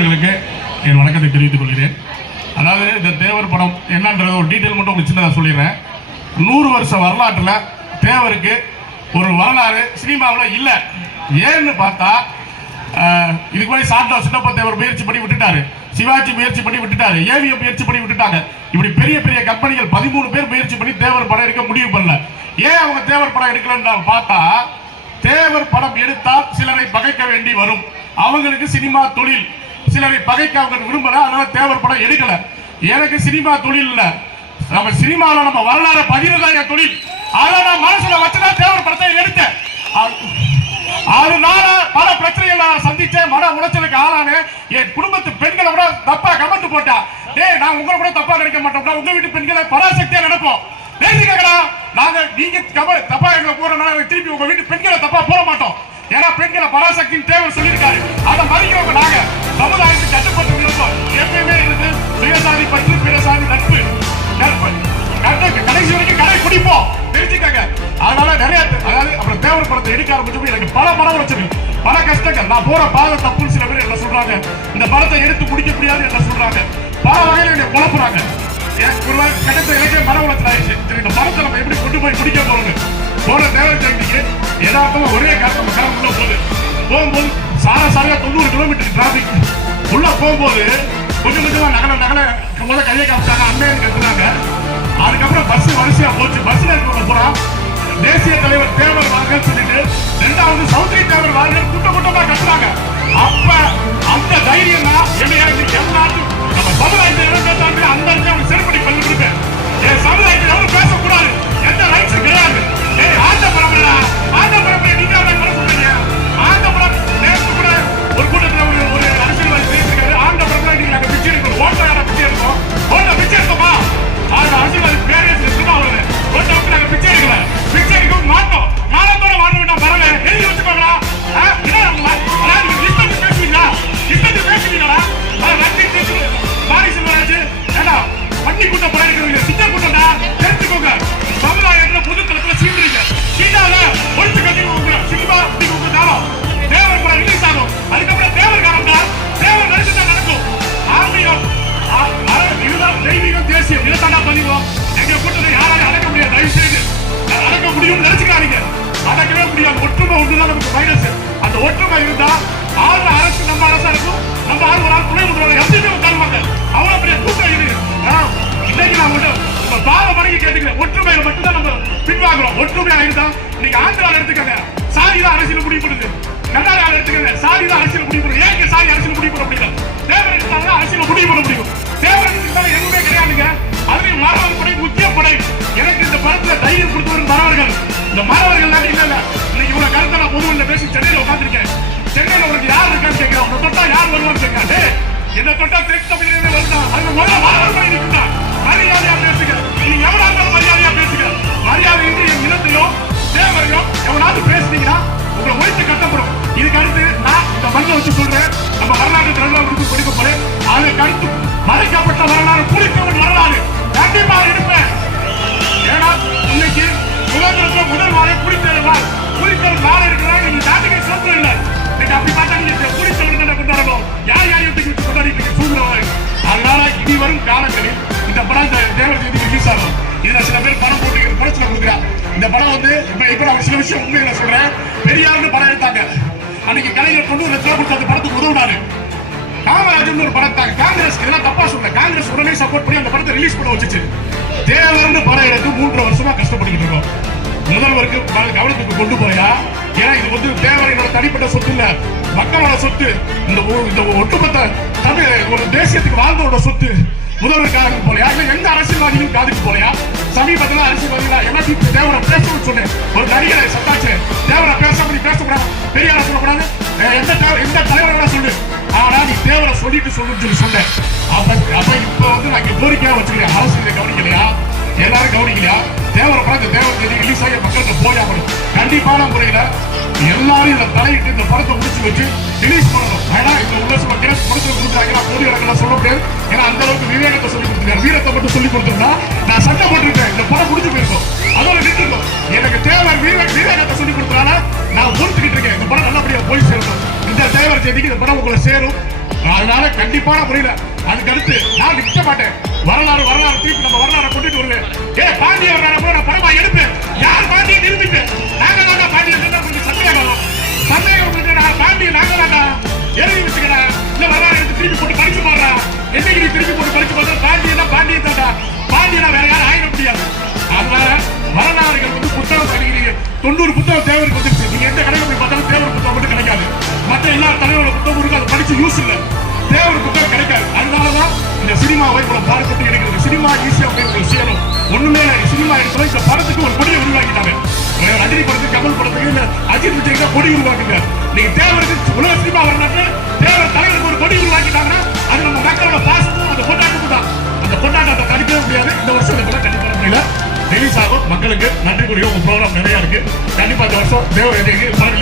ரசிகர்களுக்கு என் வணக்கத்தை தெரிவித்துக் கொள்கிறேன். அதாவது இந்த தேவர் படம் என்னன்றது ஒரு டீட்டெயில் மட்டும் உங்களுக்கு சின்னதாக சொல்லிடுறேன். நூறு வருஷ வரலாற்றில் தேவருக்கு ஒரு வரலாறு சினிமாவில் இல்லை. ஏன்னு பார்த்தா இதுக்கு முன்னாடி சாந்தா சின்னப்ப தேவர் முயற்சி பண்ணி விட்டுட்டாரு. சிவாஜி முயற்சி பண்ணி விட்டுட்டாரு. ஏவிஎம் முயற்சி பண்ணி விட்டுட்டாங்க. இப்படி பெரிய பெரிய கம்பெனிகள் பதிமூணு பேர் முயற்சி பண்ணி தேவர் படம் எடுக்க முடிவு பண்ணல. ஏன் அவங்க தேவர் படம் எடுக்கலன்னு பார்த்தா தேவர் படம் எடுத்தால் சிலரை பகைக்க வேண்டி வரும். அவங்களுக்கு சினிமா தொழில். சிலரை பகைக்க அவங்க விரும்பல அதனால தேவர் படம் எடுக்கல. எனக்கு சினிமா தொழில் இல்ல. நம்ம சினிமாவில் நம்ம வரலாறு பதினதான் என் தொழில். அதை நான் மனசுல வச்சுதான் தேவர் படத்தை எடுத்தேன். அது- அதனால பல பிரச்சனைகள் நான் சந்திச்சேன் மன உளைச்சலுக்கு ஆளானு என் குடும்பத்து பெண்களை கூட தப்பா கமெண்ட் போட்டா டேய் நான் உங்களை கூட தப்பா நினைக்க மாட்டோம். உங்க வீட்டு பெண்களை பராசக்தியா நினைப்போம். பேசிக்கடா நாங்க நீங்க கம- தப்பா எங்களை போறனால திருப்பி உங்க வீட்டு பெண்களை தப்பா போட மாட்டோம். ஏன்னா பெண்களை பராசக்தியின் தேவர் சொல்லியிருக்காரு. அதை மதிக்கிறவங்க நாங்க. சமுதாயத்துக்கு கட்டுப்பட்டு இருப்போம் எப்பயுமே இருந்து சுயசாதி பற்று பிறசாதி நட்பு. நட்பு. கடைசி கடைசி வரைக்கும் கடை குடிப்போம். தெரிஞ்சுக்கங்க அதனால நிறைய அதாவது அப்புறம் தேவர் படத்தை எடுக்க ஆரம்பிச்சப்போ எனக்கு பல படம் வச்சிருக்கு பல கஷ்டங்கள். நான் போற பாதை தப்புன்னு சில பேர் என்ன சொல்றாங்க. இந்த படத்தை எடுத்து முடிக்க முடியாது என்ன சொல்றாங்க. பல வகையில என்னை குழப்புறாங்க. எனக்கு ஒரு கிடைத்த மன உளைச்சல் ஆயிடுச்சு. சரி இந்த படத்தை நம்ம எப்படி கொண்டு போய் முடிக்க போறோம் போன தேவர் ஜெயந்திக்கு யதார்த்தமா ஒரே காரணம் நம்ம உள்ள போகுது. போகும்போது சார சாரியா தொண்ணூறு கிலோமீட்டர் டிராபிக் உள்ள போகும்போது கொஞ்சம் கொஞ்சமா நகல நகல. முதல்ல கையை காமிச்சாங்க அண்ணன் கத்துனாங்க அதுக்கப்புறம் பஸ் வரிசையா போச்சு. பஸ்ல இருக்கிறவங்க பூரா தேசிய தலைவர் தேவர் வாங்கன்னு சொல்லிட்டு ரெண்டாவது சௌத்ரி தேவர் வாங்க கூட்ட கூட்டமா கத்துறாங்க அப்ப அந்த தைரியம் தான் என்னையா இன்னைக்கு நம்ம சமுதாயத்தை இடம் பேசாங்க அந்த இடத்துல அவங்க செருப்படி பண்ணிட்டு இருக்கேன் என் சமுதாயத்தை எவ்வளவு பேச பன்னி கூட்டம் பாவ கேட்டுக்கல கேட்டுக்கிறேன். ஒற்றுமையில மட்டும்தான் நம்ம பின்வாங்குறோம். ஒற்றுமையா இருந்தா இன்னைக்கு ஆந்திரால எடுத்துக்கங்க. சாதி தான் அரசியல் முடிவு பண்ணுது கர்நாடகால எடுத்துக்கங்க. சாதி தான் அரசியல் முடிவு பண்ணுது ஏன் இங்க சாதி அரசியல் முடிவு பண்ண முடியல தேவர் எடுத்தாங்க அரசியல் முடிவு பண்ண முடியும் தேவர் எதுவுமே கிடையாதுங்க. அதுலயும் மாணவர் படை முக்கிய படை. எனக்கு இந்த படத்துல தைரியம் கொடுத்தவர் மாணவர்கள். இந்த மாணவர்கள் தான் இல்ல இல்ல இன்னைக்கு இவ்வளவு கருத்தை நான் பொதுவில் பேசி சென்னையில உட்காந்துருக்கேன் சென்னையில உங்களுக்கு யார் இருக்கான்னு கேட்கிறேன். உன்னை தொட்டா யார் வருவான்னு கேட்கிறேன். என்ன தொட்டா திருப்பி தமிழே வருதா? அது முதல்ல மாணவர் படை இந்த படம் வந்து இப்ப இப்ப நான் சில விஷயம் உண்மையில சொல்றேன். பெரியார்னு படம் எடுத்தாங்க. அன்னைக்கு கலைஞர் கொண்டு லட்சம் கொடுத்து அந்த படத்துக்கு உதவுனாரு காமராஜன் ஒரு படம் தாங்க காங்கிரஸ் இதெல்லாம் தப்பா சொல்ல காங்கிரஸ் உடனே சப்போர்ட் பண்ணி அந்த படத்தை ரிலீஸ் பண்ண வச்சுச்சு. தேவர்னு படம் எடுத்து மூன்று வருஷமா கஷ்டப்பட்டுக்கிட்டு இருக்கோம். முதல்வருக்கு கவனத்துக்கு கொண்டு போயா. ஏன்னா இது வந்து தேவரையோட தனிப்பட்ட சொத்து இல்ல. மக்களோட சொத்து. இந்த இந்த ஒட்டுமொத்த தமிழ் ஒரு தேசியத்துக்கு வாழ்ந்தோட சொத்து. முதல்வர் காதுக்கு போலையா? இல்ல எந்த சொன்னேன் ஒரு நடிகரை சத்தாச்சு. தேவரை பேச அப்படி பேசக்கூடாது. பெரியார சொல்லக்கூடாது. எந்த தேவ- எந்த தலைவரை சொல்லு. ஆனா நீ தேவரை சொல்லிட்டு சொல்லுன்னு சொல்லி சொன்னேன். அப்ப அப்ப இப்ப வந்து நான் இங்க கோரிக்கையா வச்சுக்கிறேன். அரசு இதை கவனிக்கலையா? எல்லாரும் கவனிக்கலையா? தேவரை படம் தேவர் தேதி ரிலீஸ் ஆகி மக்களுக்கு போயாகணும். கண்டிப்பான முறையில எல்லாரும் இதை தலையிட்டு இந்த படத்தை முடிச்சு வச்சு கண்டிப்பான முறையில அதுக்கு அடுத்து நான் நிக்க மாட்டேன். வரலாறு வரலாறு திருப்பி நம்ம வரலாறு கொண்டுட்டு வருவேன். ஏ பாண்டிய வரலாறு கூட நான் படமா எடுப்பேன். யார் பாண்டிய நிரூபிப்பேன்? நாங்க தான் பாண்டிய கொஞ்சம் சந்தேகம்? சந்தேகம் உங்களுக்கு நான் பாண்டிய நாங்க தான்டா எழுதி வச்சுக்கிறேன். இல்ல வரலாறு எடுத்து திருப்பி போட்டு படிச்சு போடுறா. என்னைக்கு நீ திருப்பி போட்டு படிச்சு போடுற? பாண்டியனா பாண்டியன் தாண்டா. பாண்டியனா வேற யாரும் ஆயிட முடியாது. அதனால வரலாறுகள் வந்து புத்தகம் படிக்கிறீங்க. தொண்ணூறு புத்தகம் தேவருக்கு வந்துருச்சு. நீங்க எந்த கடையில் போய் பார்த்தாலும் தேவர் புத்தகம் மட்டும் கிடைக்காது. மற்ற எல்லா தலைவரோட புத்தகம் இருக்கு. அதை படிச்சு யூஸ் இல்லை. தேவர் புத்தகம் கிடைக்காது. அதனாலதான் இந்த சினிமாவை இவ்வளவு பாடுபட்டு எடுக்கிறது சினிமா ஈஸியா போய் உங்களுக்கு சேரும் ஒண்ணுமே சினிமா எடுக்கிறோம் இந்த படத்துக்கு ஒரு கொடியை உருவாக்கிட்டாங்க. ரஜினி படத்துக்கு கமல் படத்துக்கு இல்ல அஜித் விஜய்க்கு கொடி உருவாக்குங்க. நீங்க தேவருக்கு உலக சினிமா வரணும்னா தேவர் தலைவருக்கு ஒரு கொடி உருவாக்கிட்டாங்கன்னா அது நம்ம மக்களோட பாசமும் அந்த கொண்டாட்டமும் தான். அந்த கொண்டாட்டத்தை தடுக்கவே முடியாது. இந்த வருஷம் கூட கண்டிப்பாக முடியல ரிலீஸ் ஆகும். மக்களுக்கு நன்றி கூறிய உங்க ப்ரோக்ராம் நிறைய இருக்கு. கண்டிப்பா இந்த வருஷம் தேவர் படம்